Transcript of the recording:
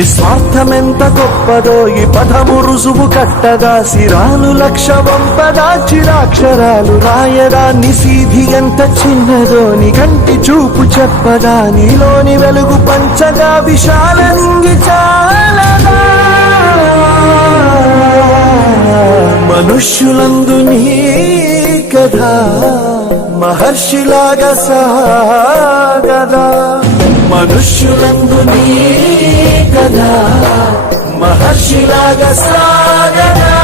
నిస్వార్థమెంత గొప్పదో ఈ పదము రుజువు కట్టగా, సిరాలు లక్ష వంపదా చిరాక్షరాలు రాయదా, నిసీధి ఎంత చిన్నదో నీ కంటి చూపు చెప్పదా, నీలోని వెలుగు పంచగా విశాల నింగి చాలదా. మనుష్యులందు నీ కథ మహర్షిలాగా సాగదా, మనుష్యులందు నీ కథ మహర్షిలాగా సాగదా.